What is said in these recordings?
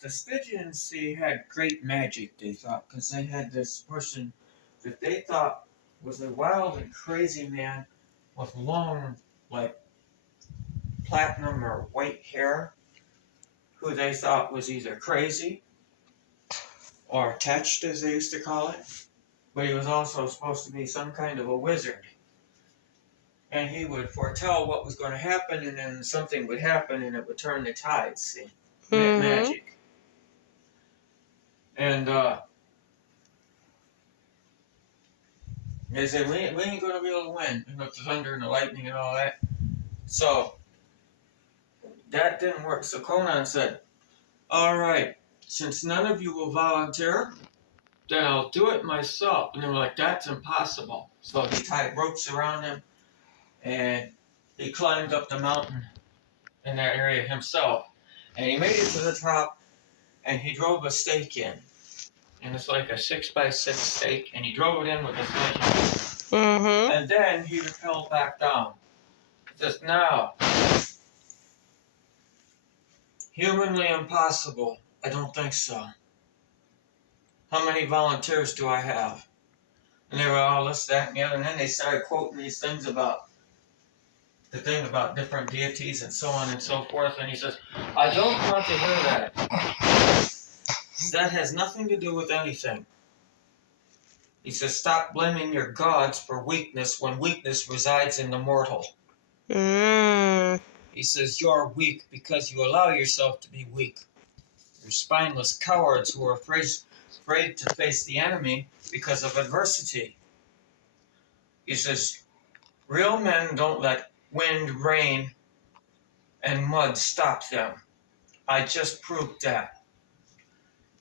the Stygians, they had great magic, they thought, because they had this person that they thought was a wild and crazy man with long, like, platinum or white hair, who they thought was either crazy or touched, as they used to call it. But he was also supposed to be some kind of a wizard. And he would foretell what was going to happen, and then something would happen, and it would turn the tides, see? Magic. And they said, we ain't going to be able to win, and with the thunder and the lightning and all that. So, that didn't work. So Conan said, all right, since none of you will volunteer, then I'll do it myself. And they were like, that's impossible. So he tied ropes around him, and he climbed up the mountain in that area himself. And he made it to the top, and he drove a stake in. And it's like a 6x6 stake, and he drove it in with a sledgehammer. And then he rappelled back down. He says, now, humanly impossible. I don't think so. How many volunteers do I have? And they were all this, that, and the other. And then they started quoting these things about the thing about different deities and so on and so forth. And he says, I don't want to hear that. That has nothing to do with anything. He says, stop blaming your gods for weakness when weakness resides in the mortal. He says, you're weak because you allow yourself to be weak. You're spineless cowards who are afraid to face the enemy because of adversity. He says, real men don't let wind, rain, and mud stop them. I just proved that.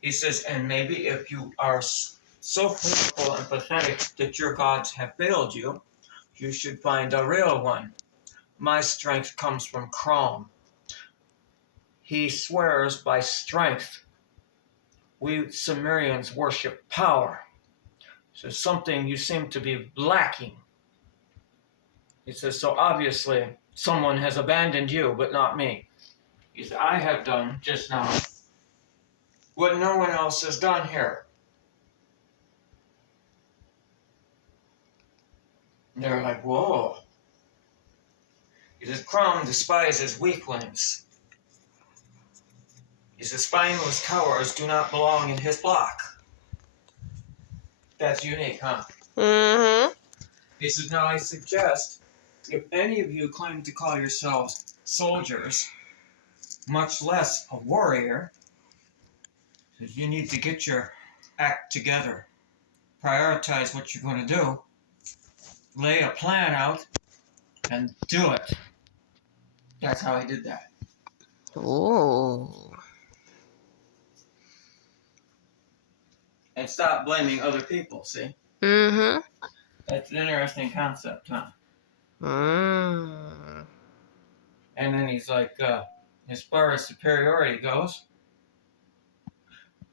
He says, and maybe if you are so pitiful and pathetic that your gods have failed you, you should find a real one. My strength comes from Crom. He swears by strength. We Sumerians worship power. So something you seem to be lacking. He says, so obviously someone has abandoned you, but not me. He said, I have done just now what no one else has done here. And they're like, whoa. He says, Crom despises weaklings. He says, spineless cowards do not belong in his block. That's unique, huh? He says, now I suggest, if any of you claim to call yourselves soldiers, much less a warrior, you need to get your act together. Prioritize what you're going to do. Lay a plan out and do it. That's how he did that. Oh. And stop blaming other people, see? That's an interesting concept, huh? And then he's like, as far as superiority goes,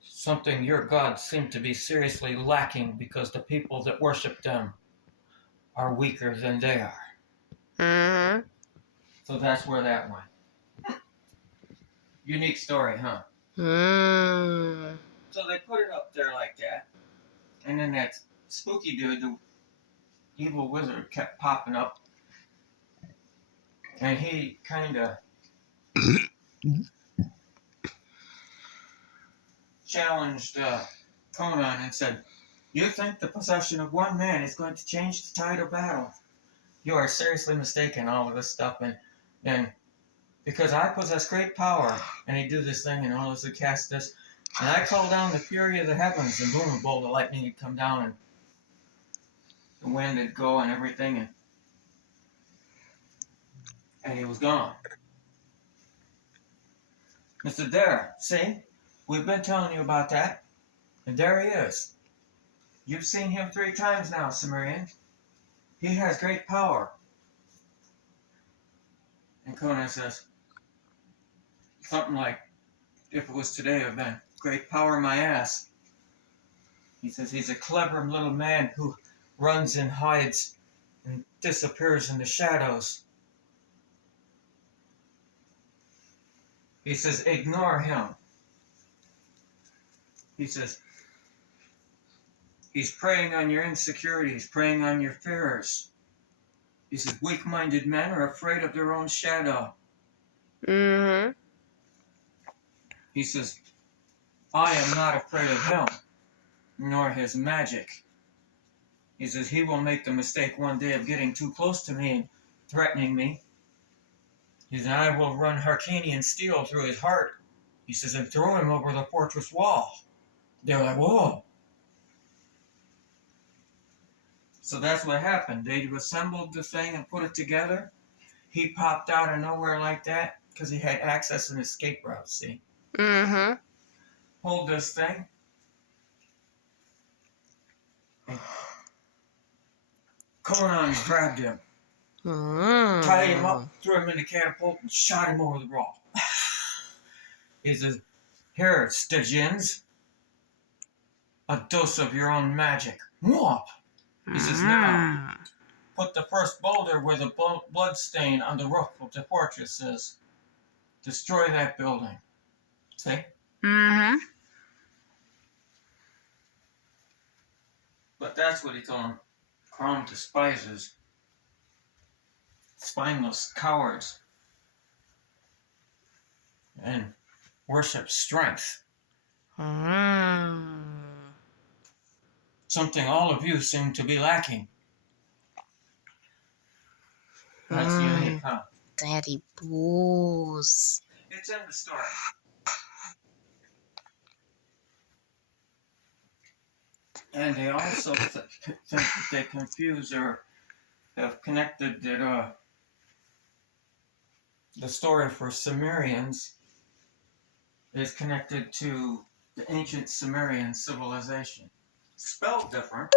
something your gods seem to be seriously lacking because the people that worship them are weaker than they are. So that's where that went. Unique story, huh? So they put it up there like that. And then that spooky dude, the evil wizard, kept popping up. And he kind of challenged Conan and said, you think the possession of one man is going to change the tide of battle? You are seriously mistaken, all of this stuff. And then, because I possess great power, and he'd do this thing, and all this would cast this, and I call down the fury of the heavens, and boom, a bolt of lightning would come down, and the wind would go and everything, and he was gone. I said, there, see? We've been telling you about that, and there he is. You've seen him 3 times now, Sumerian. He has great power. And Conan says, something like, if it was today, it would have been, great power my ass. He says, he's a clever little man who runs and hides and disappears in the shadows. He says, ignore him. He says, he's preying on your insecurities, preying on your fears. He says, weak-minded men are afraid of their own shadow. Mm-hmm. He says, I am not afraid of him, nor his magic. He says, he will make the mistake one day of getting too close to me and threatening me. He says, I will run Harkanian steel through his heart. He says, and throw him over the fortress wall. They're like, whoa. So that's what happened. They assembled the thing and put it together. He popped out of nowhere like that because he had access and escape route, see? Mm-hmm. Pulled this thing. And Conan grabbed him, tied him up, threw him in the catapult, and shot him over the wall. He says, here, Stygians, a dose of your own magic. Whoop! He says, now, put the first boulder where the blood stain on the roof of the fortress is. Destroy that building. See? Mm-hmm. But that's what he told him. Crown despises spineless cowards and worship strength. Something all of you seem to be lacking. That's unique, huh? Daddy Booze. It's in the story. And they also think that they confuse or have connected that the story for Sumerians is connected to the ancient Sumerian civilization. Spelled different.